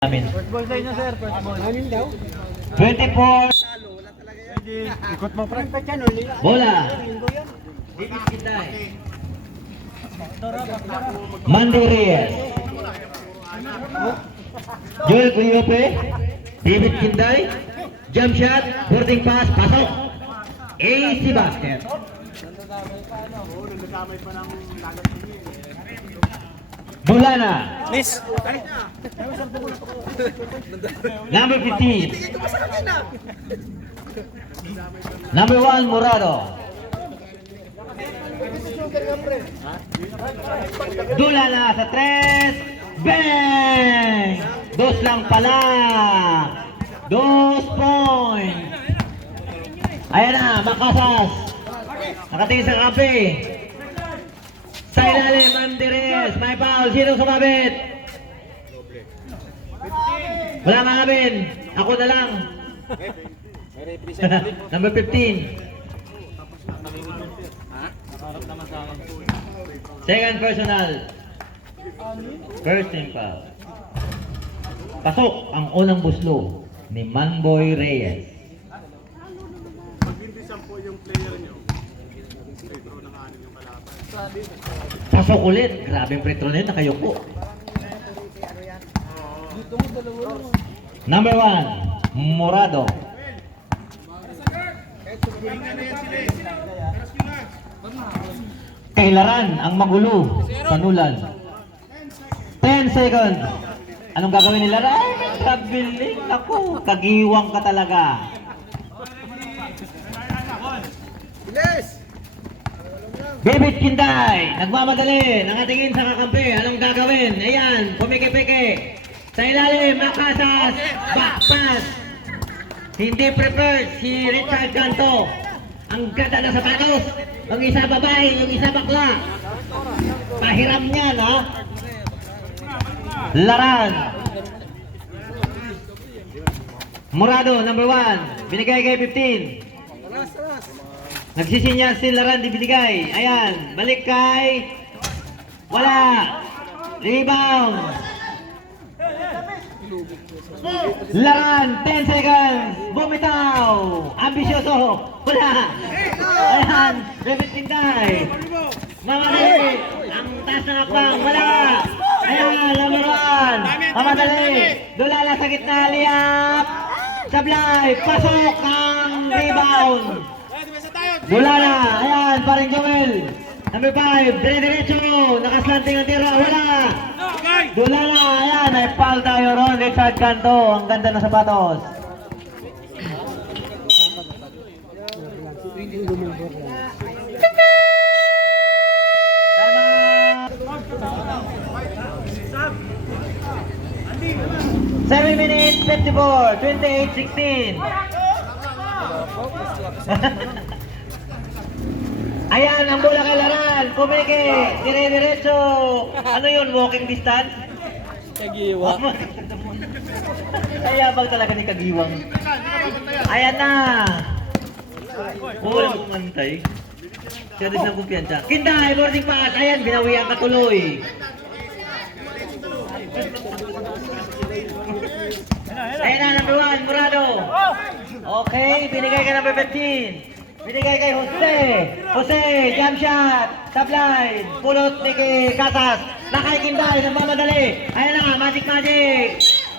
Amin. First ball sa inyo, sir. First ball. Anin daw? 24. Ikot mo, pre. Bola. David Kitay. Mandy Reyes. Joel Guyope. David Kinday. Jump shot. Boarding pass. Pasok. AC basket. Bola na. Miss. Number 15. Number 1, Morado. Dula na sa 3. Bang! Dos lang pala. 2 points. Ayan na, Makasas. Nakatingin sa kape. Sa ilalim, Mandirez. May foul. Sino sumabit? Wala makabin. Ako na lang. Number 15. Second personal. First team foul. Pasok ang unang buslo ni Manboy Reyes. Pag hindi 10 yung player nyo, free throw na kanin yung kalaban. Pasok ulit. Grabe yung free throw na yun. Nakayuko. Number 1, Morado. Kailaran ang magulo. Panulan. 10 seconds. Anong gagawin nila? Ay, kabiling. Ako, kagiwang ka talaga. David Kinday, nagmamadali, nakatingin sa kakampi. Anong gagawin? Ayan, pumike-pike. Sa ilalim, Makasas, back pass. Hindi prepared si Richard Ganto. Ang ganda na sapatos. Ang isa babae, yung isa bakla. Pahiram niyan, ha? Laran. Morado, number 1. Binigay kay 15. Nagsisinyal si Laran, di binigay. Ayan, balik kay... Wala. Rebound. Laran, 10 seconds. Bumitaw. Ambisyoso. Wala. Ayan, David Kinday. Mamadali. Ang taas ng akbang. Wala. Ayan, number 1. Mamadali. Dulala sa gitna. Liap. Sablay. Pasok ang rebound. Dulala. Ayan, paring Joel. Number 5. Dire-diretso. Nakaslanting ang tira. Wala. Dulala. Ayan, may foul tayo ron. Richard Canto. Ang ganda ng sapatos. Seven minutes, 54, 28-16. Ayan, ang bola kay Laran. Pumike, dire-diretso. Ano yun, walking distance? Kagiwa. Kaya bang talaga ni Kagiwang? Ayan na. Wala kumantay. Siya din ng kumpiyansa. Kinday, boarding pass. Ayan, binawian ka tuloy. Ayan na, number 1, Morado. Okay, binigay ka number 15. Binigay kay Jose. Jose, jump shot. Sablay. Pulot ni Kasas. Nakay Kinday, nagmamadali. Ayan na, magic.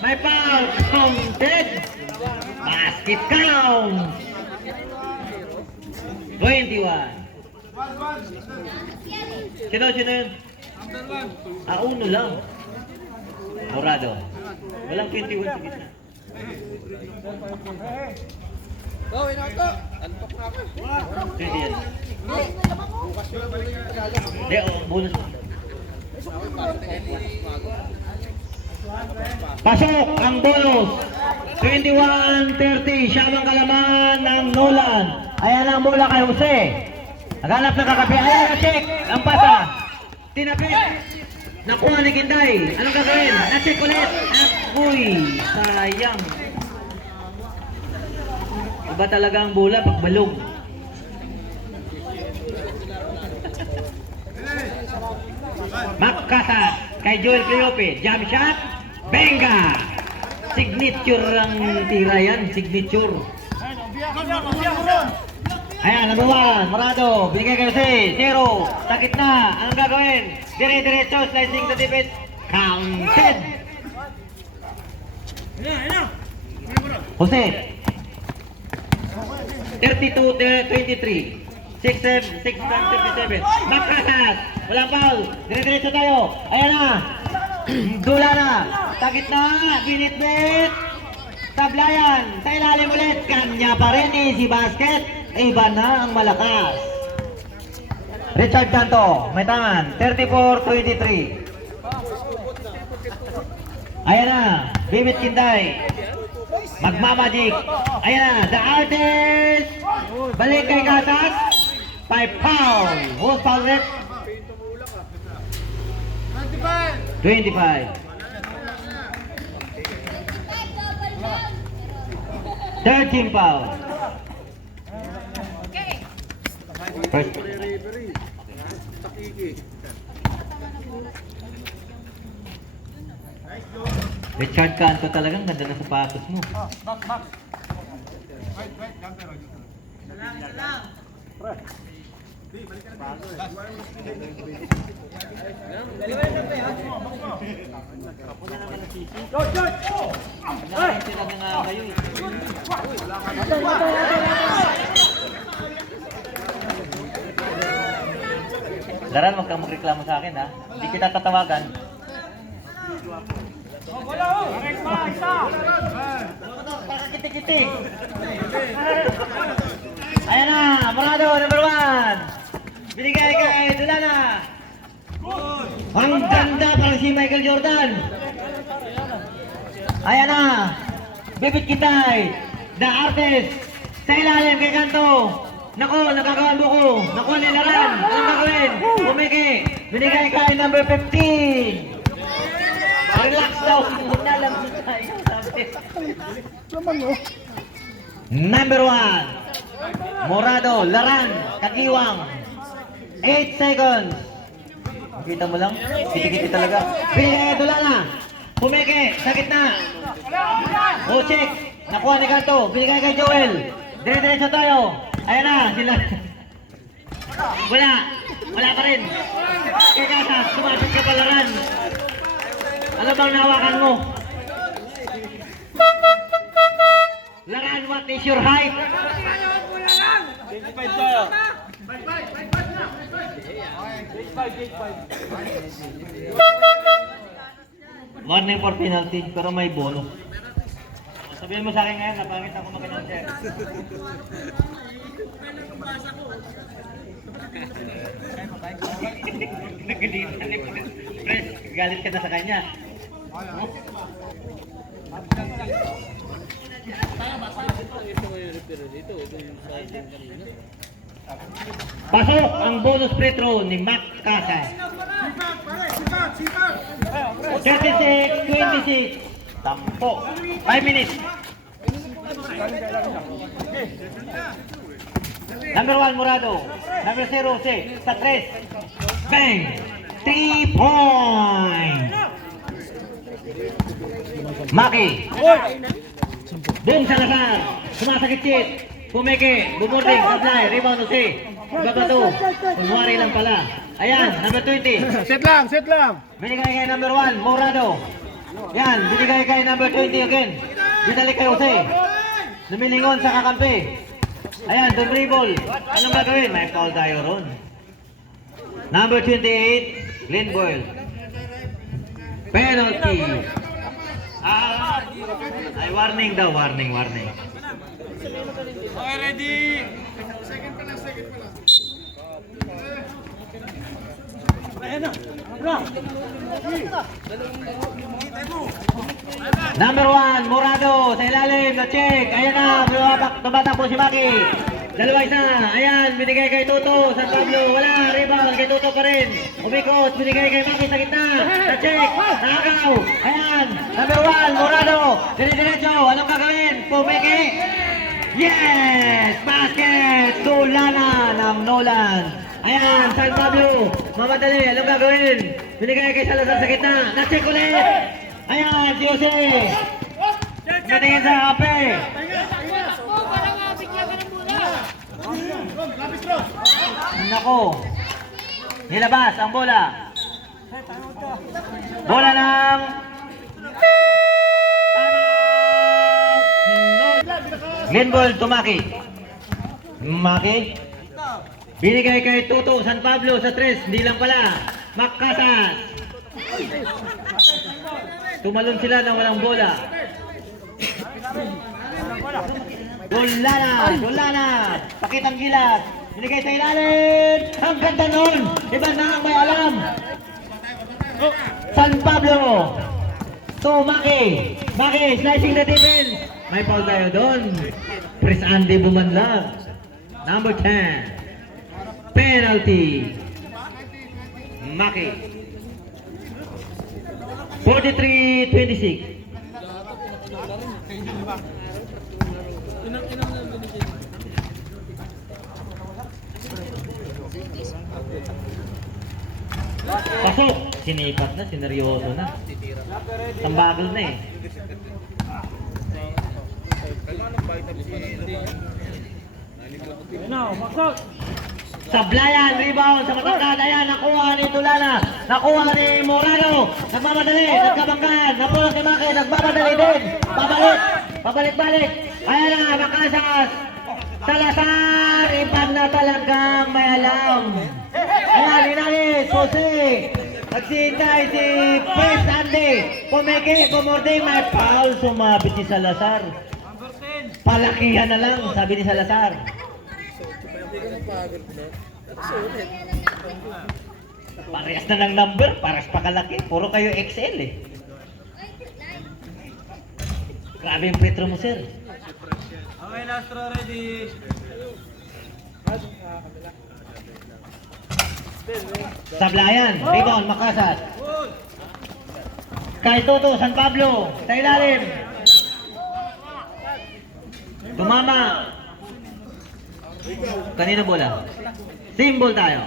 May foul. Counted. Basket count. 21. Sino yun? Uno lang. Morado. Walang 21 sa gitna. Gawin na ito. Antok na ako. Pwede yan. Hindi, bonus. Pasok ang bonus. 21-30. Siyamang kalaman ng Nolan. Ayan ang bola kay Jose. Naghanap ng kakapi. Ayan ang check. Ang pasa. Tinapit. Nakuha ni Kinday. Anong gagawin? Na-check ulit. Uy, sayang. Iba talaga ang bola pag balong. Makasas kay Joel Cleope. Jump shot. Benga! Signature ang tira yan, signature. Ayan, number 1, Morado, binigay kayo si Zero, sa gitna, anong gagawin? Dire-diretso, slicing to defense, counted! Jose, 32-23, 6-7, Macrasas, walang foul, dire-diretso tayo, ayan na, dula na, sa gitna, binit-bit, tablayan, sa ilalim ulit, kanya pa rin si basket, iba na ang malakas. Richard Canto, may tangan, 34-23. Ayan na, Bibit Kinday, magmamagic, ayan na, the artist, balik kay Casas, 5 foul, who's foul rate? 25. Third team foul. First. Richard Canto talagang ganda na sapatos mo. Laran, huwag kang magreklamo sa akin ha. Hindi kita tatawagan. Kiti-kiti. Ayan na, Morado, number 1. Binigay kay Dulana. Ang ganda parang si Michael Jordan. Ayan na, Bibit Kitay, the artist, sa ilalim kay Canto. Nako, nakagawa mo ko. Nako, nilaran. Anong gagawin? Bumiki. Binigay kay number 15. Relax daw. Muna lang tayo. Number 1. Morado, Laran, Kagiwang. 8 seconds. Kita mo lang? Kiti-kiti talaga. Binigay Dulana. Bumiki. Sa gitna. Check. Nakuha ni Canto. Binigay kay Joel. Dire-diretso tayo. Ayan na, sila. Wala pa rin. Kaya Casas, sumapit ka pa Laran. Ano bang nahawakan mo? Laran, what is your height? 25 tayo. Warning for penalty, pero may bonus. Sabihin mo sa akin ngayon, napangit ako magandang sir. Nagalitan ni Pres, galit ka na sa kanya. Pasok ang bonus free throw ni Mac Casas. 36-26. 5 minutes. Number 1, Morado. Number 0, C. Sa 3. Bang! 3 point! Maki. Boom sa lasar. Sumasakit-sit. Pumiki. Bumurding. Sablay. Rebound C. Babato. Kunwari lang pala. Ayan, number 20. Set lang. Binigay kay number 1, Morado. Yan, binigay kay number 20 again. Binalik kay Jose. Lumilingon sa kakampi. Ayan, dribble. Anong gagawin? May foul tayo ron. Number 28, Glenn Boyle. Penalty. Ay, warning daw, warning. Okay, ready? Second pa lang. Number 1, Morado, sa ilalim, na-check. Ayan na, tumatakbo si Maki. Dalawa isa, ayan, binigay kay Toto, San Pablo, wala, rebound, kay Toto pa rin. Umikot, binigay kay Maki sa gitna, na-check, nakakaw. Ayan, number 1, Morado, dire-diretso, anong gagawin? Pumiki. Yes! Basket! Dulana ng Nolan. Ayan, San Pablo, mamadali, anong gagawin? Binigay kay Salazar sa gitna, na-check ulit. Ayan, si Jose. Nako. Nilabas ang bola. Bola ng Glenball to Maki. Maki. Binigay kay Tuto San Pablo sa 3. Hindi lang pala. Makasas. Tumalon sila na walang bola. Dolana. Pakitang gilas. Binigay sa ilalim. Ang ganda nun. Iba na ang may alam. San Pablo. To Maki. Maki, slicing the defense. May foul tayo doon. Chris Andy bumanlag. Number 10. Penalty. Maki. 43-26. Pasok. Sinipat na, sineryoso na. Tambagal na eh. Sablayan, rebound sa matangkad. Ayan, nakuha ni Dolana. Nakuha ni Morano. Nagmamadali, nagkabanggan. Napulot ni Maki, nagmamadali din. Pabalik-balik. Ayan na, Makasas. Salazar, ibang na talagang may alam. Ayan, inalis, Jose. Nagsintay si Chris Andy. Pumorde, may foul. Sumabit si Salazar. Palakihan na lang, sabi ni Salazar. Parehas na ng number, parehas pa kalaki. Puro kayo XL eh. Grabe yung Petro mo, sir. Okay, last row ready. Sablayan, rebound, Makasas. Kay Toto, San Pablo, sa ilalim. Tumama. Kanina bola. Symbol tayo.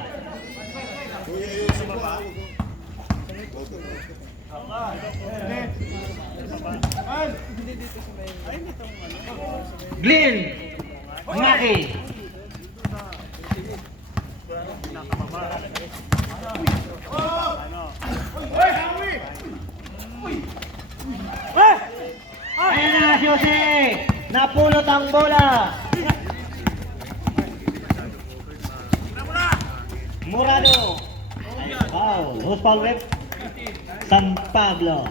Glenn Maki. Ayan na si Jose. Napulot ang bola. Morado. Wow, who's foul rep? San Pablo.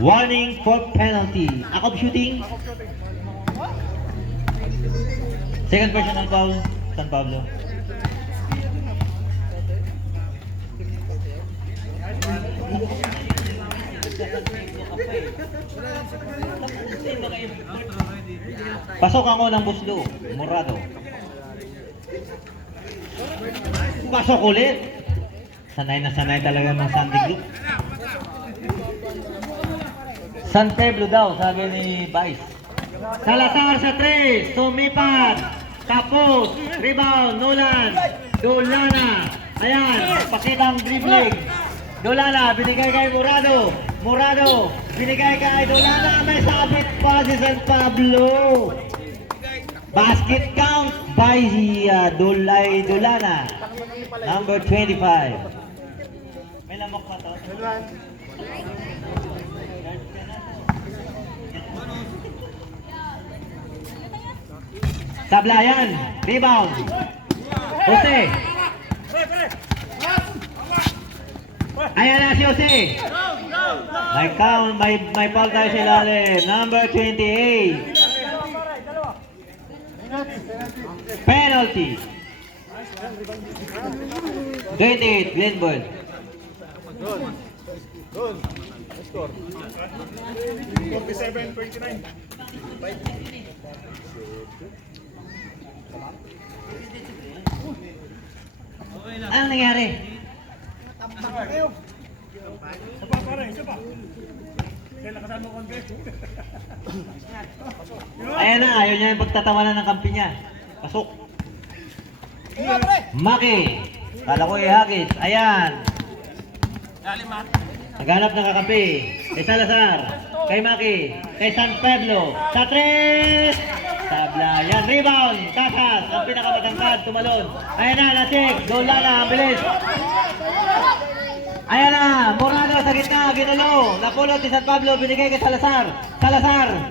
Warning for penalty. Akop shooting. Second personal foul, San Pablo. Pasok ako ng buslo, Morado. Pasok ulit. Sanay na sanay talaga ng Sandy Group. San Pablo daw, sabi ni Vice. Salazar sa 3, sumipat. Tapos, rebound, Nolan. Dolana. Ayan, pakitang dribbling. Dolana, binigay kay Morado. Morado, binigay kay Dolana. May sabit pa si San Pablo. Basket count by Dolana. Number 25. May lamok pa to. Sablayan, rebound. Jose. Ayan na si Jose. May count, may foul tayo sa ilalim. Number 28. Penalty. 28, Glenball. Doon. Score. 47-29. Anong nangyari? Ayan na, ayaw niya yung pagtatawanan ng kampi niya. Pasok. Maki. Kala ko ihagis. Ayan. Naghanap ng kakampi. Kay Salazar. kay Maki, kay San Pedro, sa 3, sablayan, rebound, Casas, ang pinakamatangkad, tumalon, ayan na, na-check, goal na, ang bilis, ayan na, Morado sa gitna, ginulo, napulot ni San Pablo, binigay kay Salazar,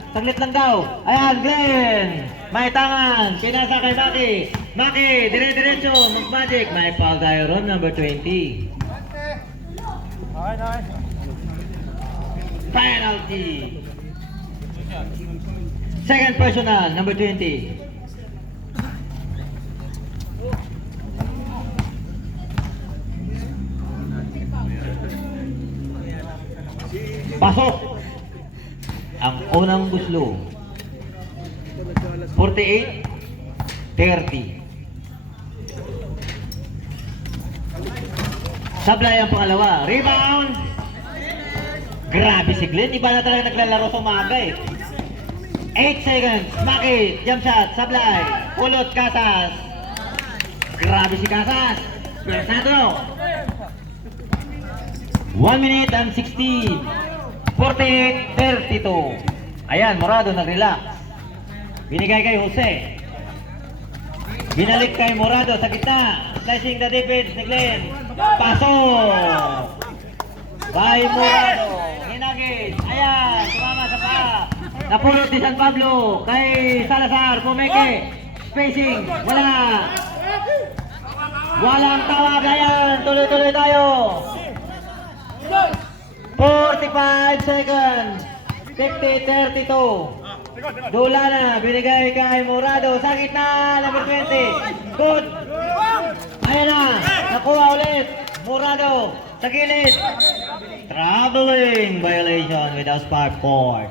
saglit lang daw, ayan, Glenn, may tangan, pinasa kay Maki, dire-diretso, mag-magic, may foul tayo ron, number 20. Penalty. Second personal, number 20. Pasok. Ang unang guslo. 48-30. Sablay ang pangalawa. Rebound. Grabe si Glenn. Iba na talaga naglalaro sa umaga eh. 8 seconds. Maki. Jump shot. Sablay. Pulot. Casas. Grabe si Casas. Bersado. 1 minute and 16. 48-32. Ayan. Morado nag-relax. Binigay kay Jose. Binalik kay Morado sa gitna. Slicing the defense ni Glenn. Pasok. By Morado. Hinagis. Ayan. Sumama sa pa. Napulot ni San Pablo. Kay Salazar. Pumeke. Spacing. Wala. Walang tawag. Ayan. Tuloy-tuloy tayo. 45 seconds. 50-32. Dula na. Binigay kay Morado. Sa gitna. Number 20. Good. Ayan na. Nakuha ulit. Morado. Sa gilid. Traveling violation without spark court.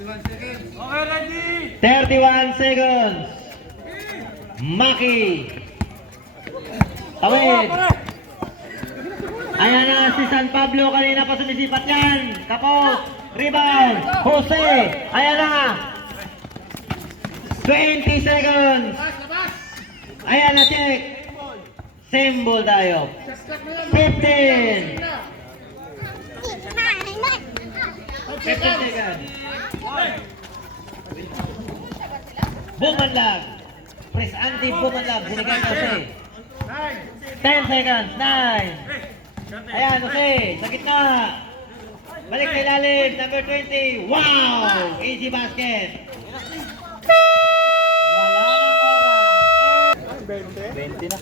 Okay, ready! 31 seconds. Maki. Tawid. Ayan na si San Pablo. Kanina pa sumisipat yan. Kapos. Rebound. Jose. Ayan na. 20 seconds. Ayan na, check. Symbol tayo. 15. 15 seconds. Bumanlag. Press anti bumanlag. Binigay ko si 10 seconds. 9. Ayan, Jose. Sa gitna. Balik sa ilalim. Number 20. Wow! Easy basket. Wala nang oras. 20? 20 na.